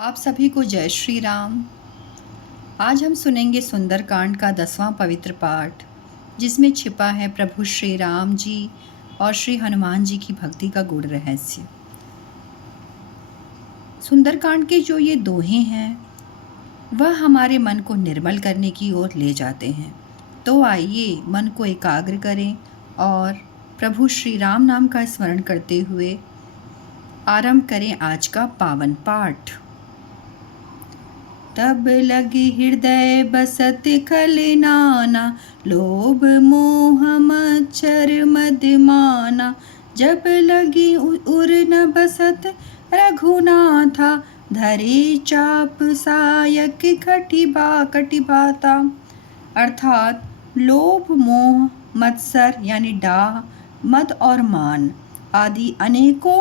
आप सभी को जय श्री राम। आज हम सुनेंगे सुंदरकांड का 10वां पवित्र पाठ, जिसमें छिपा है प्रभु श्री राम जी और श्री हनुमान जी की भक्ति का गूढ़ रहस्य। सुंदरकांड के जो ये दोहे हैं वह हमारे मन को निर्मल करने की ओर ले जाते हैं। तो आइए मन को एकाग्र करें और प्रभु श्री राम नाम का स्मरण करते हुए आरंभ करें आज का पावन पाठ। तब लगी हृदय बसत खल नाना, लोभ मोह मच्छर मद माना। जब लगी उर न बसत रघुनाथा, धरे चाप सायक कटिबाता। अर्थात लोभ मोह मत्सर यानी डाह, मद और मान आदि अनेकों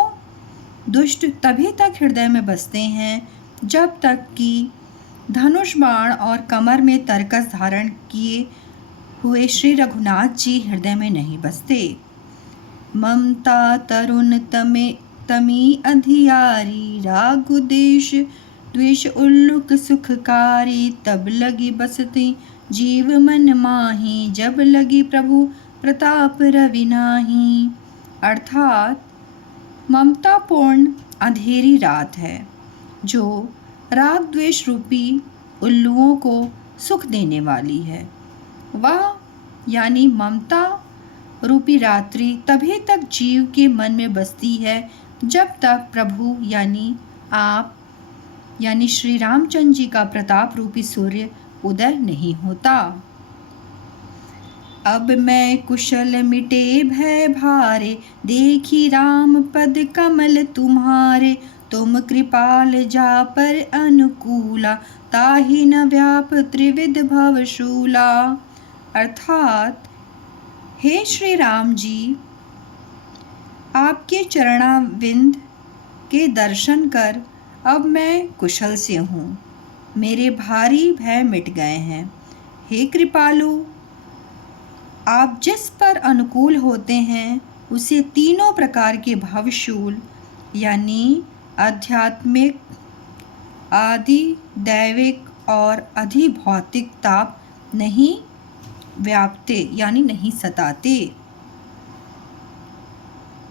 दुष्ट तभी तक हृदय में बसते हैं जब तक कि धनुष बाण और कमर में तरकस धारण किए हुए श्री रघुनाथ जी हृदय में नहीं बसते। ममता तरुण तमी अधियारी, राग देश द्वेष उल्लुक सुखकारी। तब लगी बसती जीव मन माही, जब लगी प्रभु प्रताप रवि नाही। अर्थात ममतापूर्ण अंधेरी रात है जो राग द्वेष रूपी उल्लुओं को सुख देने वाली है। वह यानी ममता रूपी रात्रि तभी तक जीव के मन में बसती है जब तक प्रभु यानी आप यानी श्री रामचंद्र जी का प्रताप रूपी सूर्य उदय नहीं होता। अब मैं कुशल मिटे भय भारे, देखी राम पद कमल तुम्हारे। तुम कृपाल जा पर अनुकूला, ताहि न व्याप त्रिविध भवशूला। अर्थात हे श्री राम जी, आपके चरणाविंद के दर्शन कर अब मैं कुशल से हूँ, मेरे भारी भय मिट गए हैं। हे कृपालु, आप जिस पर अनुकूल होते हैं उसे तीनों प्रकार के भवशूल यानी आध्यात्मिक, आदि दैविक और अधिभौतिक ताप नहीं व्यापते यानी नहीं सताते।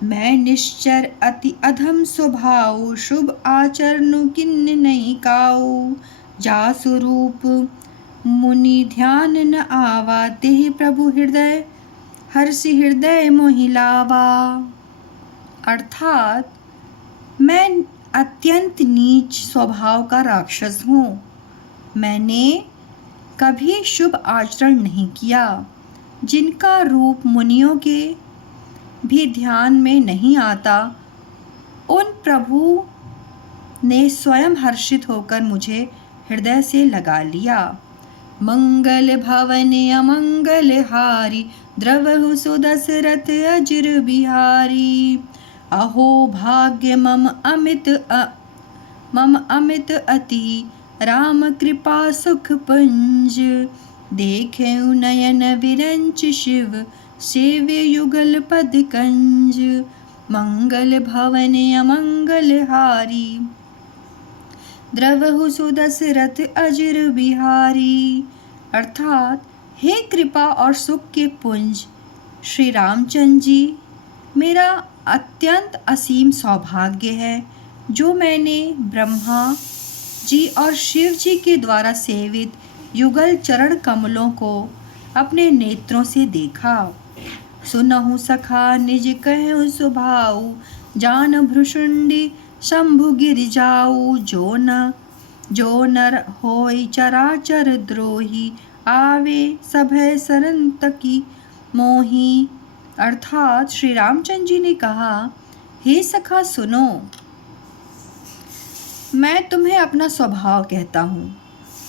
मैं निश्चर अति अधम स्वभाव, शुभ आचरण किन्ने नहीं काऊ। जा स्वरूप मुनि ध्यान न आवा, तेहि प्रभु हृदय हर्षि हृदय मोहि लावा। अर्थात मैं अत्यंत नीच स्वभाव का राक्षस हूँ। मैंने कभी शुभ आचरण नहीं किया, जिनका रूप मुनियों के भी ध्यान में नहीं आता। उन प्रभु ने स्वयं हर्षित होकर मुझे हृदय से लगा लिया। मंगल भवन अमंगल हारी, द्रवहु सुदशरथ अजिर बिहारी। अहो भाग्य मम अमित अति, राम कृपा सुख पंज। देखे नयन विरंच शिव, सेव्य युगल पद कंज। मंगल भवन अमंगल हारी, द्रवहु सुदशरथ अजिर बिहारी। अर्थात हे कृपा और सुख के पुंज श्री रामचंद्र जी, मेरा अत्यंत असीम सौभाग्य है जो मैंने ब्रह्मा जी और शिव जी के द्वारा सेवित युगल चरण कमलों को अपने नेत्रों से देखा। सुनहु सखा निज कहु सुभाऊ, जान भ्रुशुंडी शंभु गिर जाऊ। जो नर होई चराचर द्रोही, आवे सभय सरन तकी मोही। अर्थात श्री रामचंद्र जी ने कहा, हे सखा सुनो, मैं तुम्हें अपना स्वभाव कहता हूँ,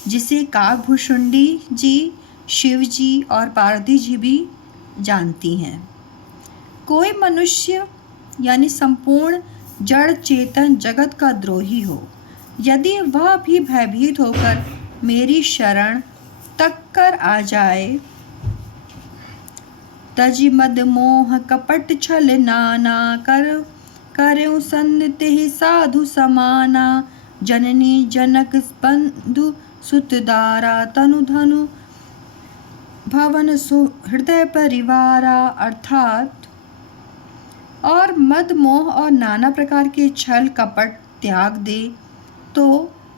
जिसे काकभूषुंडी जी, शिव जी और पार्वती जी भी जानती हैं। कोई मनुष्य यानी संपूर्ण जड़ चेतन जगत का द्रोही हो, यदि वह भी भयभीत होकर मेरी शरण तक कर आ जाए, तजि मद मोह कपट छल नाना, करऊं संग तेहि साधु समाना। जननी जनक बंधु सुतदारा तनु धनु भवन सुहृदय परिवारा। अर्थात और मद मोह और नाना प्रकार के छल कपट त्याग दे तो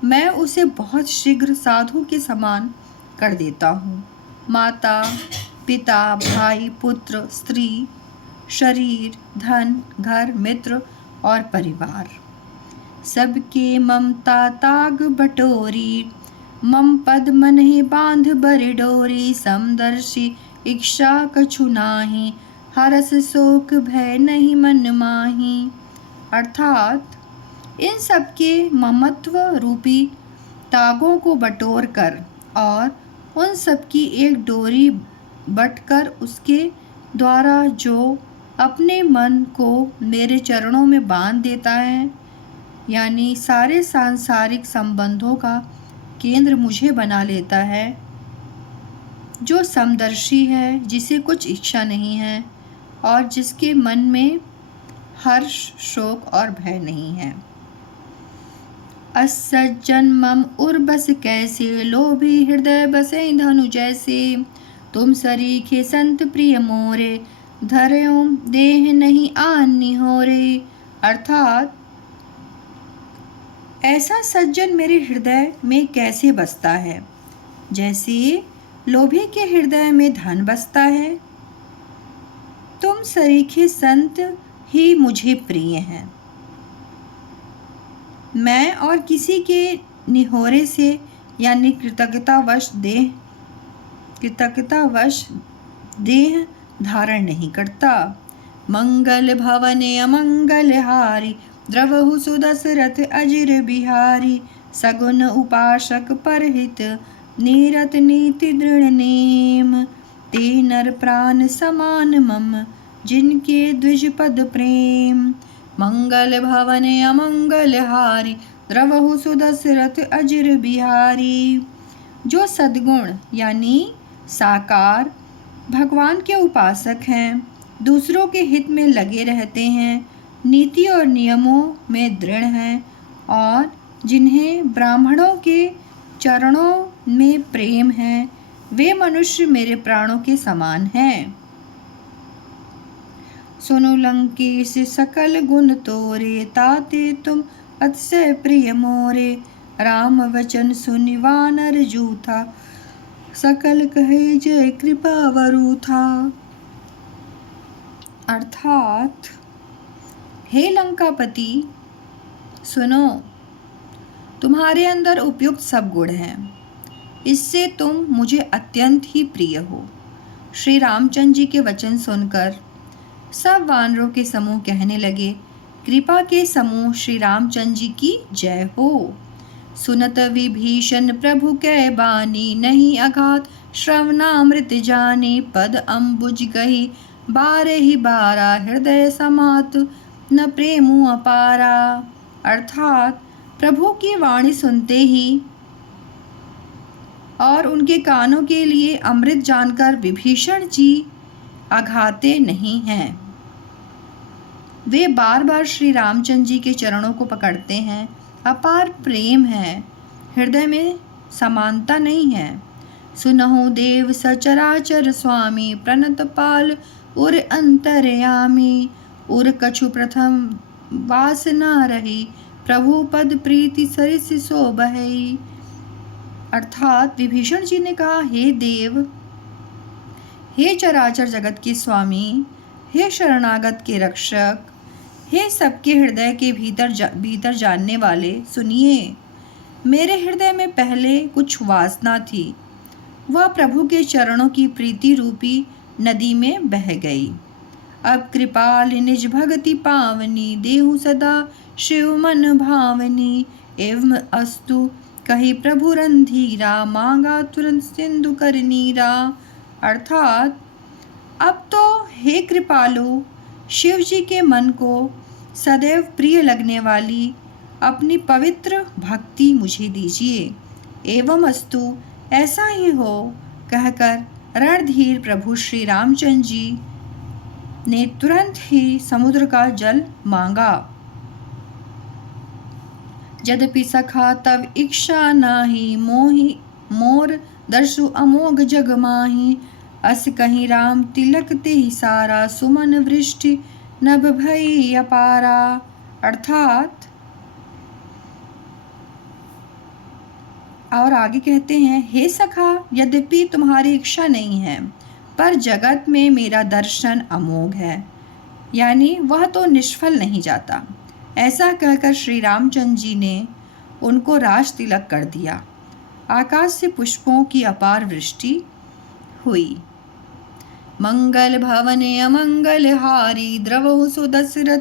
मैं उसे बहुत शीघ्र साधु के समान कर देता हूँ। माता पिता भाई पुत्र स्त्री शरीर धन घर मित्र और परिवार सबके ममता ताग बटोरी। मम पद मन ही बांध बरि डोरी। समदर्शी इच्छा कछु नाही हरस शोक भय नहीं मन माही। अर्थात इन सबके ममत्व रूपी तागों को बटोर कर और उन सबकी एक डोरी बटकर उसके द्वारा जो अपने मन को मेरे चरणों में बांध देता है, यानी सारे सांसारिक संबंधों का केंद्र मुझे बना लेता है, जो समदर्शी है, जिसे कुछ इच्छा नहीं है और जिसके मन में हर्ष शोक और भय नहीं है। असज्जन मम उर बस कैसे लोभी हृदय बसे धनु जैसे। तुम सरीखे संत प्रिय मोरे धर्यो देह नहीं आनी हो रे। अर्थात ऐसा सज्जन मेरे हृदय में कैसे बसता है जैसे लोभी के हृदय में धन बसता है। तुम सरीखे संत ही मुझे प्रिय हैं। मैं और किसी के निहोरे से यानी कृतज्ञतावश देह धारण नहीं करता। मंगल भवने अमंगल हारी द्रवहु सुदशरथ अजिर बिहारी। सगुन उपासक परहित नीरत नीति दृढ़ नेम। ते नर प्राण समान मम जिनके द्विज पद प्रेम। मंगल भवने अमंगल हारी द्रवहु सुदशरथ अजिर बिहारी। जो सद्गुण यानी साकार भगवान के उपासक हैं, दूसरों के हित में लगे रहते हैं, नीति और नियमों में दृढ़ हैं और जिन्हें ब्राह्मणों के चरणों में प्रेम है, वे मनुष्य मेरे प्राणों के समान हैं। सुनो लंकेश सकल गुण तोरे ताते तुम अतिशय प्रिय मोरे। राम वचन सुनि वानर जूथा सकल कहे जय कृपा वरु था। अर्थात हे लंकापति सुनो, तुम्हारे अंदर उपयुक्त सब गुण हैं, इससे तुम मुझे अत्यंत ही प्रिय हो। श्री रामचंद्र जी के वचन सुनकर सब वानरों के समूह कहने लगे, कृपा के समूह श्री रामचंद्र जी की जय हो। सुनत विभीषण प्रभु कै बानी नहीं अघात श्रवणामृत जाने। पद अम्बुज गही बारहि बारा हृदय समात न प्रेमु अपारा। अर्थात प्रभु की वाणी सुनते ही और उनके कानों के लिए अमृत जानकर विभीषण जी अघाते नहीं हैं। वे बार बार श्री रामचंद्र जी के चरणों को पकड़ते हैं। अपार प्रेम है, हृदय में समानता नहीं है। सुनहु देव सचराचर स्वामी प्रणत पाल उर अंतरयामी। उर कछु प्रथम वासना रही प्रभु पद प्रीति सरिस शोभहि। अर्थात विभीषण जी ने कहा, हे देव, हे चराचर जगत के स्वामी, हे शरणागत के रक्षक, हे सबके हृदय के भीतर जानने वाले, सुनिए, मेरे हृदय में पहले कुछ वासना थी, वह प्रभु के चरणों की प्रीति रूपी नदी में बह गई। अब कृपाल निज भगति पावनी देहु सदा शिव मन भावनी। एवं अस्तु कही प्रभु रंधीरा मांगा तुरंत सिंधु कर नीरा। अर्थात अब तो हे कृपालु, शिव जी के मन को सदैव प्रिय लगने वाली अपनी पवित्र भक्ति मुझे दीजिए। एवं अस्तु, ऐसा ही हो कहकर रणधीर प्रभु श्री रामचंद्र जी ने तुरंत ही समुद्र का जल मांगा। यद्यपि सखा तव इच्छा नाही, मोहि मोर दर्शु अमोघ जग माही। अस कहीं राम तिलक तेहि सारा, सुमन वृष्टि नभ भई अपारा। अर्थात और आगे कहते हैं, हे सखा, यद्यपि तुम्हारी इच्छा नहीं है, पर जगत में मेरा दर्शन अमोघ है, यानी वह तो निष्फल नहीं जाता। ऐसा कहकर श्री रामचंद्र जी ने उनको राज तिलक कर दिया। आकाश से पुष्पों की अपार वृष्टि हुई। मंगल भवने अमंगल हारी, द्रवहु सो दशरथ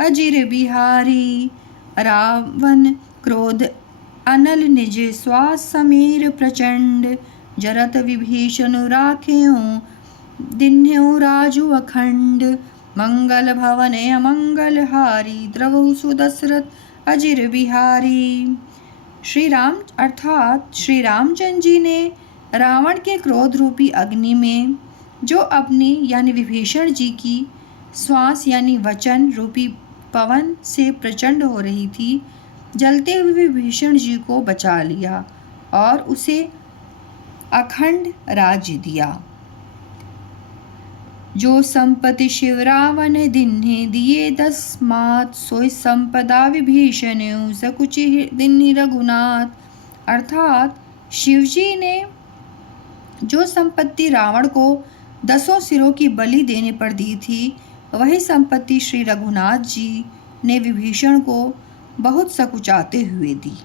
अजिर बिहारी। रावण क्रोध अनल निज, श्वास समीर प्रचंड। जरत विभीषण राखेहूँ, दिन्हु राजु अखंड। मंगल भवने अमंगल हारी, द्रवहु सो दशरथ अजिर बिहारी। श्री राम अर्थात श्री रामचंद्र जी ने रावण के क्रोध रूपी अग्नि में, जो अपनी यानी विभीषण जी की श्वास यानी वचन रूपी पवन से प्रचंड हो रही थी, जलते हुए विभीषण जी को बचा लिया और उसे अखंड राज्य दिया। जो संपत्ति शिव रावण दिन्हे दिए 10 मात, सोई संपदा विभीषण सकुचि दिन्हि रघुनाथ। अर्थात शिवजी ने जो संपत्ति रावण को 10 सिरों की बलि देने पर दी थी, वही संपत्ति श्री रघुनाथ जी ने विभीषण को बहुत सकुचाते हुए दी।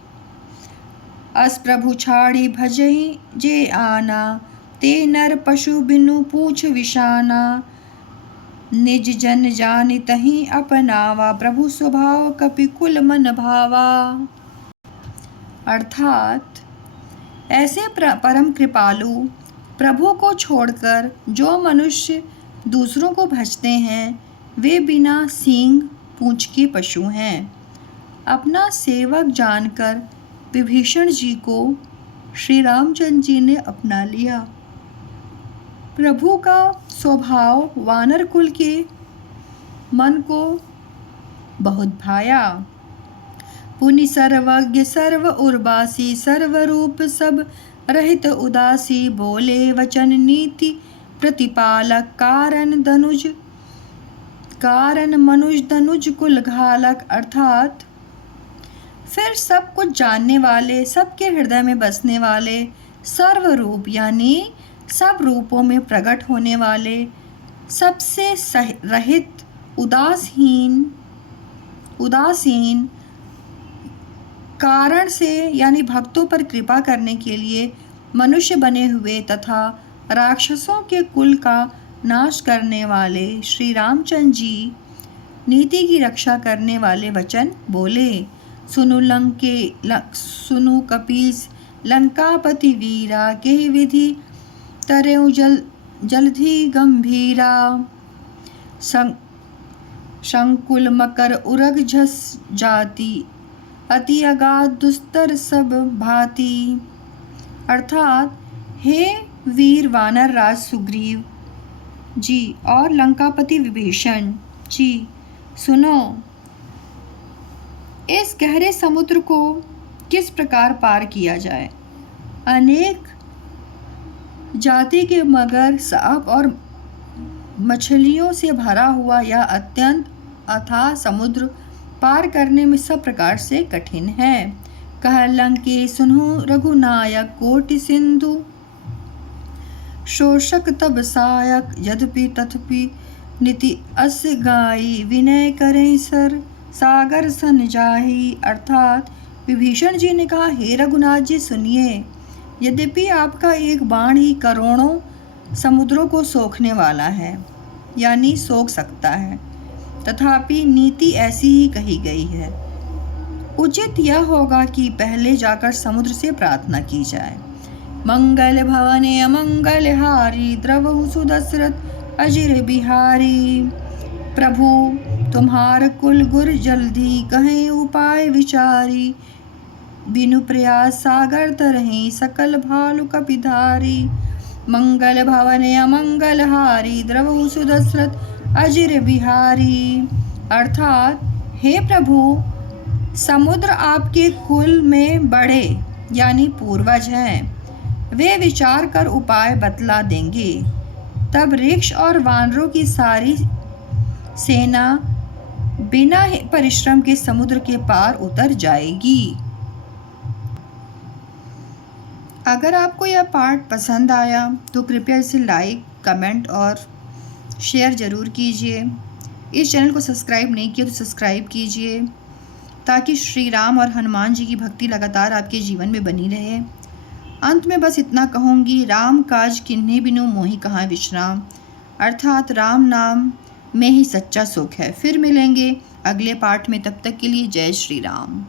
अस प्रभु छाड़ी भजहि जे आना, ते नर पशु बिनु पूछ विशाना। निज जन जानि तहि अपनावा, प्रभु स्वभाव कपि कुल मन भावा। अर्थात ऐसे परम कृपालु प्रभु को छोड़कर जो मनुष्य दूसरों को भजते हैं, वे बिना सींग पूंछ के पशु हैं। अपना सेवक जानकर विभीषण जी को श्री रामचंद्र जी ने अपना लिया। प्रभु का स्वभाव वानर कुल के मन को बहुत भाया। पुनि सर्वज्ञ सर्व उर्वासी, सर्वरूप सब रहित उदासी। बोले वचन नीति प्रतिपालक, कारण मनुज धनुज कुल घालक। अर्थात फिर सब कुछ जानने वाले, सबके हृदय में बसने वाले, सर्वरूप यानी सब रूपों में प्रकट होने वाले, सबसे रहित, उदासीन, कारण से यानी भक्तों पर कृपा करने के लिए मनुष्य बने हुए तथा राक्षसों के कुल का नाश करने वाले श्री रामचंद्र जी नीति की रक्षा करने वाले वचन बोले। सुनु कपीस लंकापति वीरा, के विधि तरेउ जलधि गंभीरा। संकुल मकर उरग झस जाति, अति अगाध दुस्तर सब भांति। अर्थात हे वीर वानर राज सुग्रीव जी और लंकापति विभीषण जी, सुनो, इस गहरे समुद्र को किस प्रकार पार किया जाए। अनेक जाति के मगर, सांप और मछलियों से भरा हुआ यह अत्यंत अथाह समुद्र पार करने में सब प्रकार से कठिन है। कह लंके सुनो रघुनायक, कोटि सिंधु शोषक तब सायक। यद्यपि तथपि नीति अस गाई, विनय करें सर सागर सन जाही। अर्थात विभीषण जी ने कहा, हे रघुनाथ जी सुनिए, यद्यपि आपका एक बाण ही करोड़ों समुद्रों को सोखने वाला है, यानी सोख सकता है, तथापि नीति ऐसी ही कही गई है। उचित यह होगा कि पहले जाकर समुद्र से प्रार्थना की जाए। मंगल भवने अमंगल हारी, द्रवहु सु दशरथ अजिर बिहारी। प्रभु तुम्हार कुल गुर जल्दी, कहें उपाय विचारी। बिनु प्रयास सागर तरहि, सकल भालु कपिधारी। मंगल भवने अमंगल हारी, द्रवहु सु दशरथ अजिर बिहारी। अर्थात हे प्रभु, समुद्र आपके कुल में बड़े यानी पूर्वज हैं। वे विचार कर उपाय बतला देंगे। तब वृक्ष और वानरों की सारी सेना बिना परिश्रम के समुद्र के पार उतर जाएगी। अगर आपको यह पाठ पसंद आया तो कृपया इसे लाइक, कमेंट और शेयर ज़रूर कीजिए। इस चैनल को सब्सक्राइब नहीं किया तो सब्सक्राइब कीजिए ताकि श्री राम और हनुमान जी की भक्ति लगातार आपके जीवन में बनी रहे। अंत में बस इतना कहूँगी, राम काज किन्हीं बिनु मोहि कहाँ विश्राम, अर्थात राम नाम में ही सच्चा सुख है। फिर मिलेंगे अगले पाठ में, तब तक के लिए जय श्री राम।